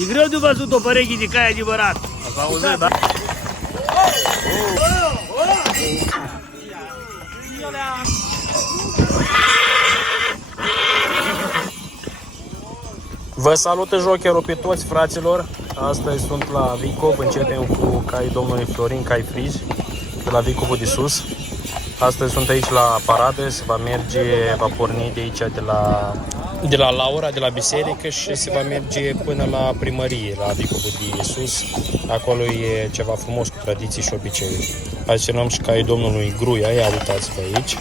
E greu de văzut o pereche de cai adevărat. Ați auzit, da? Vă salută jocherul pe toți, fraților. Astăzi sunt la Vicov, începem cu caii domnului Florin, cai frizi, de la Vicovul de sus. Astăzi sunt aici la paradă, se va porni de aici, de la Laura, de la biserică, și se va merge până la primărie, la Vicovul de sus. Acolo e ceva frumos cu tradiții și obiceiuri. Azi cenăm și caii domnului Gruia, ia uitați-vă aici.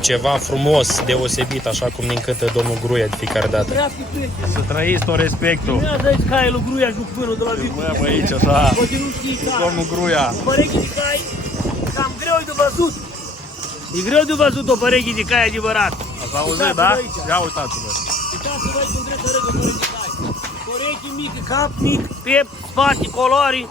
Ceva frumos, deosebit, așa cum ne încântă domnul Gruia de fiecare dată. Să trăiți tot respectul. Nu ia aici caiul lui Gruia, juc până de la Vicov. Mă, aici, așa, Poate nu știi cai. domnul Gruia. O pereche de cai, cam greu de văzut. E greu de văzut o pereche de cai adevărat. Ați auzit, da? Ia uitați-vă. Uitați-vă cum trebuie să arăt o pereche de cai. Pereche mică, cap mic, piept, spate, coloare.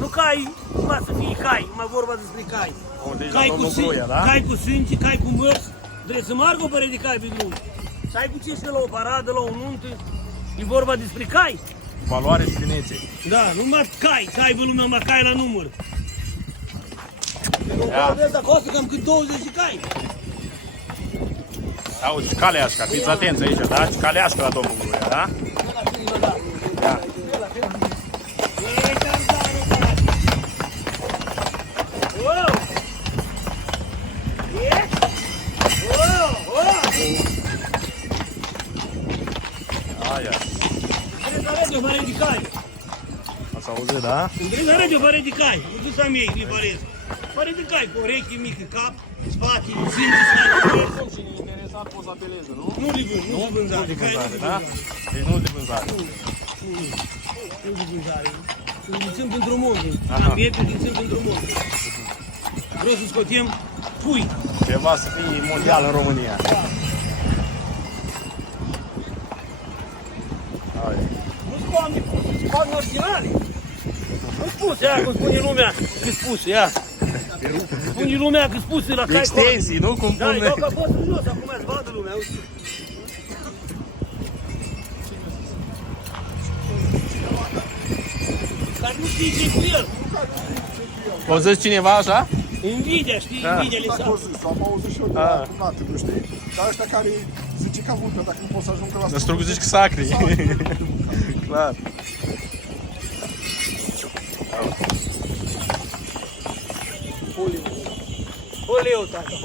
Nu cai, numai să fie cai, numai vorba despre cai. Deci la Cai domnul cu Gruia, da? cai cu sânge, cai cu mărți. Trebuie să margă o pereche de cai pe drum. Să ai puțin și la o paradă, la o nuntă. E vorba despre cai. Valoare și finețe. Da, numai cai, să aibă lumea numai cai la număr. Ăsta costă cam cât 20 de cai. Auzi, caleașca, fiți atenți aici, da? Caleașca la domnul Gruia, da? Ia. Aia. Trebuie să arăți o pereche de cai. Ați auzit, da? Trebuie să arăți o pereche de cai. Nu să am ei, libarez. Pereche de cai, cu ureche mică, cap, spate, sânge, spate. Cine e interesat poți să apeleze, nu? Nu le vând, nu de vânzare. Nu de Cai vânzare, nu de da? vânzare. Deci nu de vânzare. Nu de vânzare. Îl țin pentru muncă. Aha. Am bietul din țin pentru muncă. Vreau să scotem pui. Ceva să fie mondial în România. Aia. Nu spun de puse, ce fac originale. Nu spuse, ia cum spune lumea că spuse, ia. Spune lumea că spuse la cai. Extensii, nu? Cum Da, pun... eu că pot în jos, acum îți vadă lumea, uite. Dar nu știi ce cu el. O zici cineva așa? Invidia, știi, Da. invidia le Dacă o sapă. zis, am auzit și eu de la cunatul, știi? Dar ăștia care zice că vulpea, dacă nu poți să ajungă la Dar strugu zici că sacri. Clar. Oleu, tata.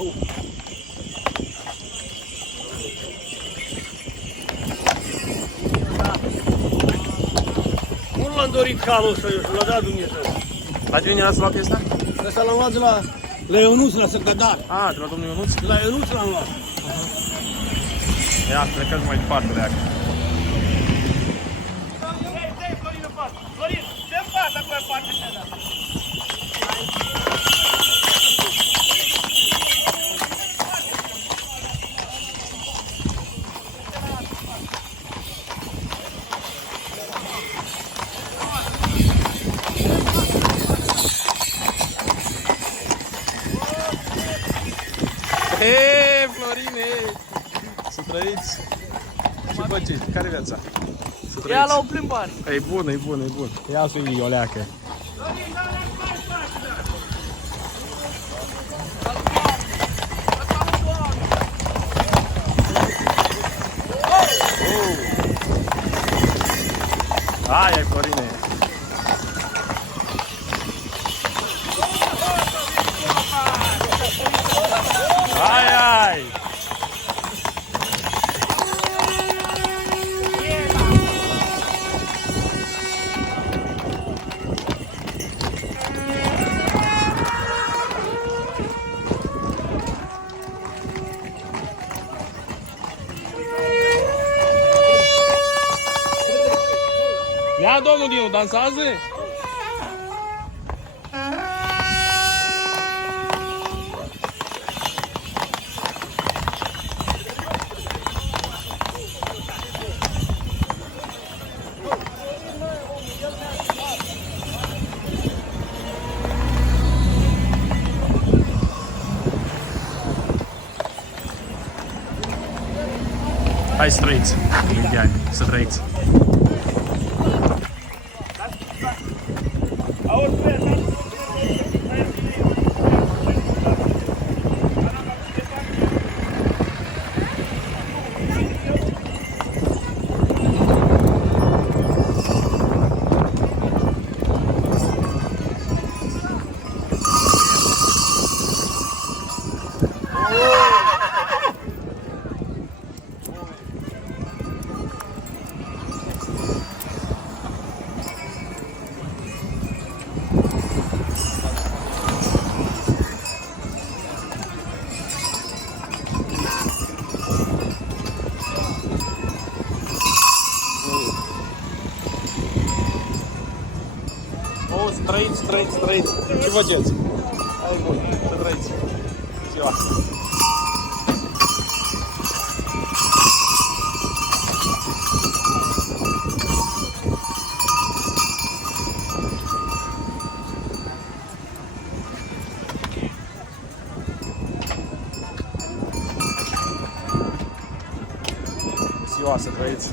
Nu l-am dorit calul ăsta, eu l-a dat Dumnezeu. La tine ați luat piesa? Ăsta l-am luat de la Ionuț, la Săcădar. Ah, de la domnul Ionuț? De la Ionuț l-am luat. Ia, plecați mai departe de acolo. Florin, ce-mi faci acolo în partea ta? Hei, Florine! Să trăiți! Ce faceți? Care viața? Să Ia la trăiți! o plimbare. E bun, e bun, e bun. Ia să iei o leacă. Aia e, Florine! Ai, ai! Ia, domnul Dinu, dansează? Hai să trăiți, indiani, să trăiți. O, să trăiți, trăiți, trăiți. Ce faceți? Hai bun, să trăiți. Ziua. Ziua să trăiți.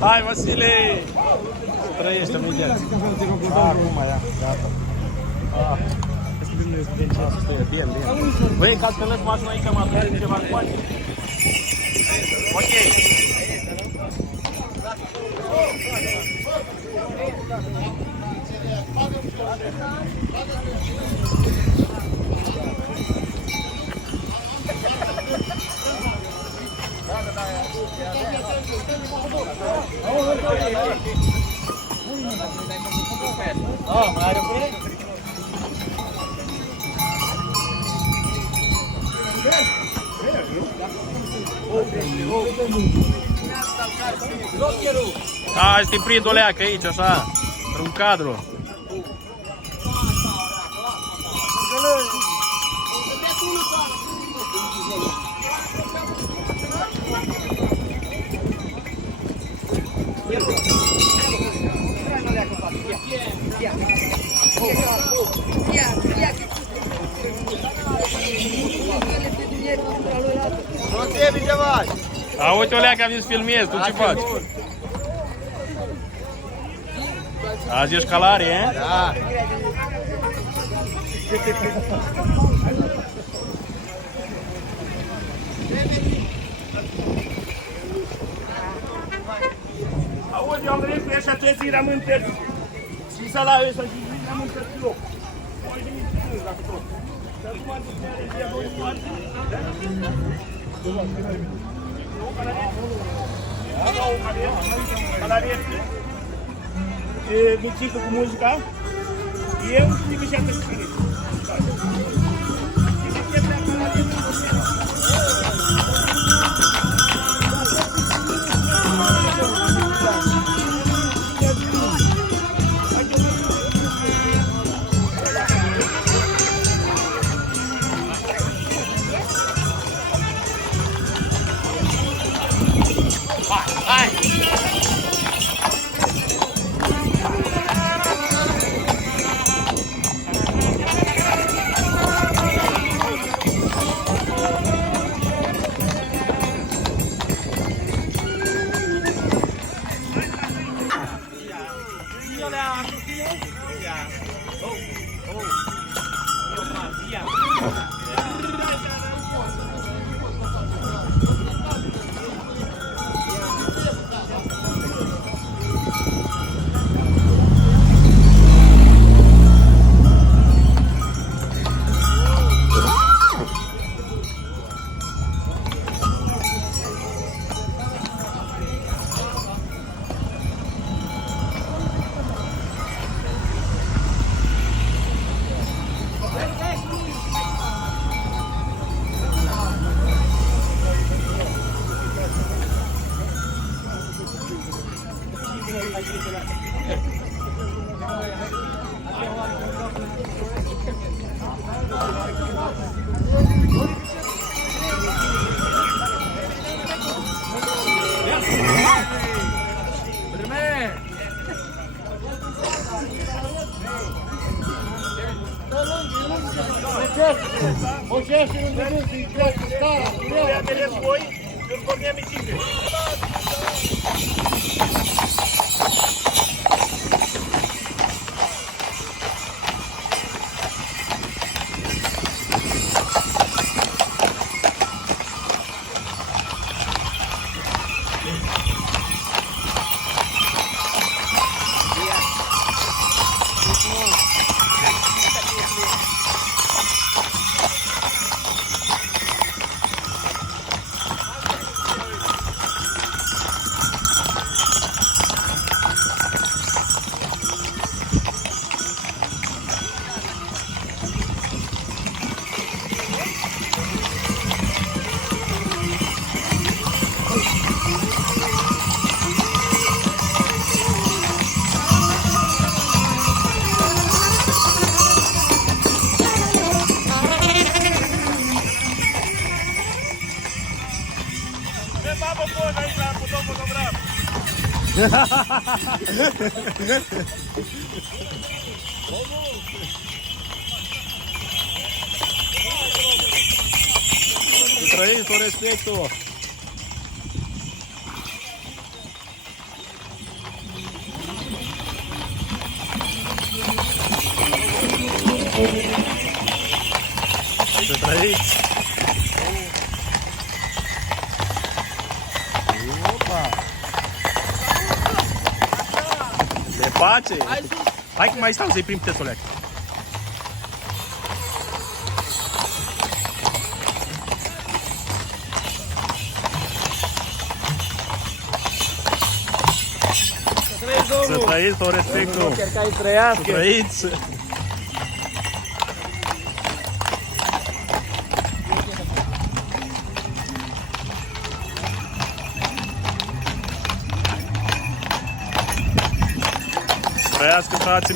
Hai, Vasile! Trăiește, imediat. Acum, ia, gata. Bine, bine. Băi, în caz că lăs mașina aici, mă atrage ceva încoace. Ok. Hai să te prind o leacă aici, așa, într-un cadru. A, uite o leacă, am zis să filmezi, tu ce faci? Azi ești calare, e? Da. Auzi, eu am venit cu ăștia toți rămân tăți. Și să la ăștia și rămân tăți loc. Mai de mici sunt dacă tot. Dar cum am zis, ne-are voi foarte. Calariete. Micică cu muzica. Eu și că și-a tășcărit. Moșește în venit, din crește, stara, Ia vedeți voi, când porneam icipe. Să trăiți cu respectul! Să trăiți! Opa! De pace! Hai că mai stau să-i prim tețul ăla. Să trăiți cu respectul! Să trăiți! Trăiască, frații!